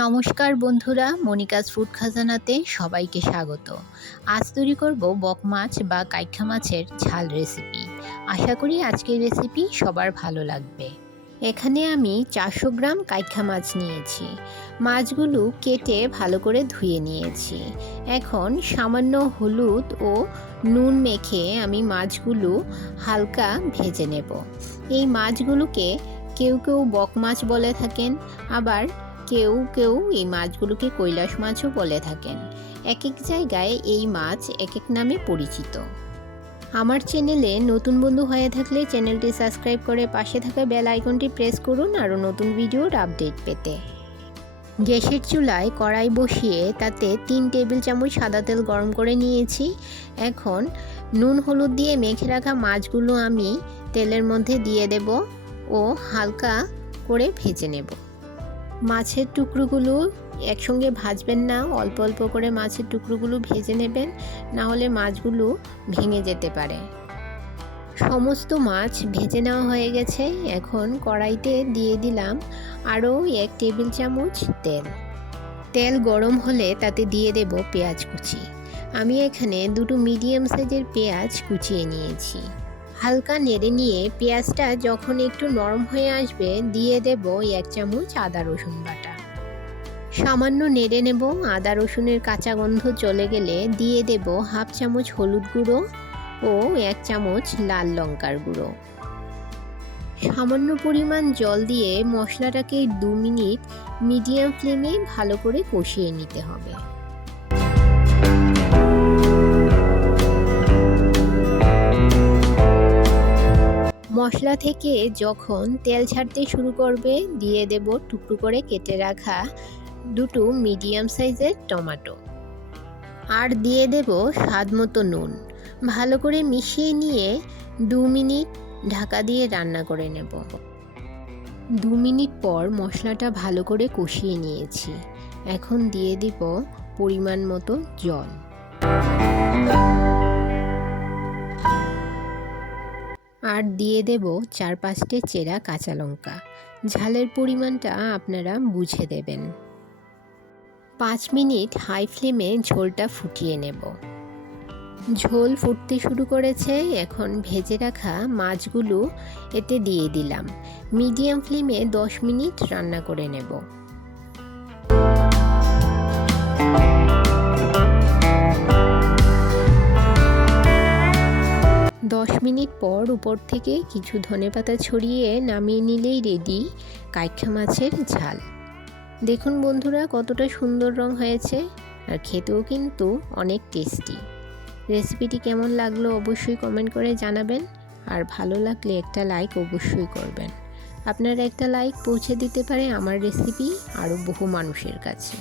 নমস্কার বন্ধুরা, Monica's food খাজানাতে সবাইকে স্বাগত। আজ তৈরি করব বক মাছ বা কাইখা মাছের ঝাল রেসিপি। আশা করি আজকের রেসিপি সবার ভালো লাগবে। এখানে আমি 400 গ্রাম কাইখা মাছ নিয়েছি। মাছগুলো কেটে ভালো করে ধুয়ে নিয়েছি। এখন সামান্য হলুদ ও নুন মেখে আমি মাছগুলো হালকা ভেজে নেব। এই মাছগুলোকে কেউ কেউ বক মাছ বলে থাকেন, আবার কেউ কেউ এই মাছগুলোকে কৈলাস মাছও বলে থাকেন। এক এক জায়গায় এই মাছ এক এক নামে পরিচিত। আমার চ্যানেলে নতুন বন্ধু হয়ে থাকলে চ্যানেলটি সাবস্ক্রাইব করে পাশে থাকা বেল আইকনটি প্রেস করুন আরও নতুন ভিডিওর আপডেট পেতে। গ্যাসের চুলায় কড়াই বসিয়ে তাতে 3 টেবিল চামচ সাদা তেল গরম করে নিয়েছি। এখন নুন হলুদ দিয়ে মেখে রাখা মাছগুলো আমি তেলের মধ্যে দিয়ে দেব ও হালকা করে ভেজে নেব। মাছের টুকরোগুলো একসঙ্গে ভাজবেন না, অল্প অল্প করে মাছের টুকরোগুলো ভেজে নেবেন, না হলে মাছগুলো ভেঙে যেতে পারে। সমস্ত মাছ ভেজে নেওয়া হয়ে গেছে। এখন কড়াইতে দিয়ে দিলাম আরও 1 টেবিল চামচ তেল। তেল গরম হলে তাতে দিয়ে দেব পেঁয়াজ কুচি। আমি এখানে 2 মিডিয়াম সাইজের পেঁয়াজ কুচিয়ে নিয়েছি। হালকা নেড়ে নিয়ে পেঁয়াজটা যখন একটু নরম হয়ে আসবে দিয়ে দেব 1 চামচ আদা রসুন বাটা। সামান্য নেড়ে নেব। আদা রসুনের কাঁচা গন্ধ চলে গেলে দিয়ে দেব 1/2 চামচ হলুদ গুঁড়ো ও 1 চামচ লাল লঙ্কার গুঁড়ো। সামান্য পরিমাণ জল দিয়ে মশলাটাকে 2 মিনিট মিডিয়াম ফ্লেমে ভালো করে কষিয়ে নিতে হবে। মশলা থেকে যখন তেল ছাড়তে শুরু করবে দিয়ে দেব টুকরো করে কেটে রাখা 2 মিডিয়াম সাইজের টমেটো, আর দিয়ে দেব স্বাদমতো নুন। ভালো করে মিশিয়ে নিয়ে 2 মিনিট ঢাকা দিয়ে রান্না করে নেব। 2 মিনিট পর মশলাটা ভালো করে কষিয়ে নিয়েছি। এখন দিয়ে দিব পরিমাণ মতো জল। আর দিয়ে দেব 4-5টে চেরা কাঁচা লঙ্কা। ঝালের পরিমাণটা আপনারা বুঝে দেবেন। 5 মিনিট হাই ফ্লেমে ঝোলটা ফুটিয়ে নেব। ঝোল ফুটতে শুরু করেছে। এখন ভেজে রাখা মাছগুলো এতে দিয়ে দিলাম। মিডিয়াম ফ্লেমে 10 মিনিট রান্না করে নেব। 10 মিনিট পর উপর থেকে কিছু ধনেপাতা ছড়িয়ে নামিয়ে নিলেই রেডি কাইখা মাছের ঝাল। দেখুন বন্ধুরা কতটা সুন্দর রং হয়েছে, আর খেতেও কিন্তু অনেক টেস্টি। রেসিপিটি কেমন লাগলো অবশ্যই কমেন্ট করে জানাবেন, আর ভালো লাগলে একটা লাইক অবশ্যই করবেন। আপনার একটা লাইক পৌঁছে দিতে পারে আমার রেসিপি আরও বহু মানুষের কাছে।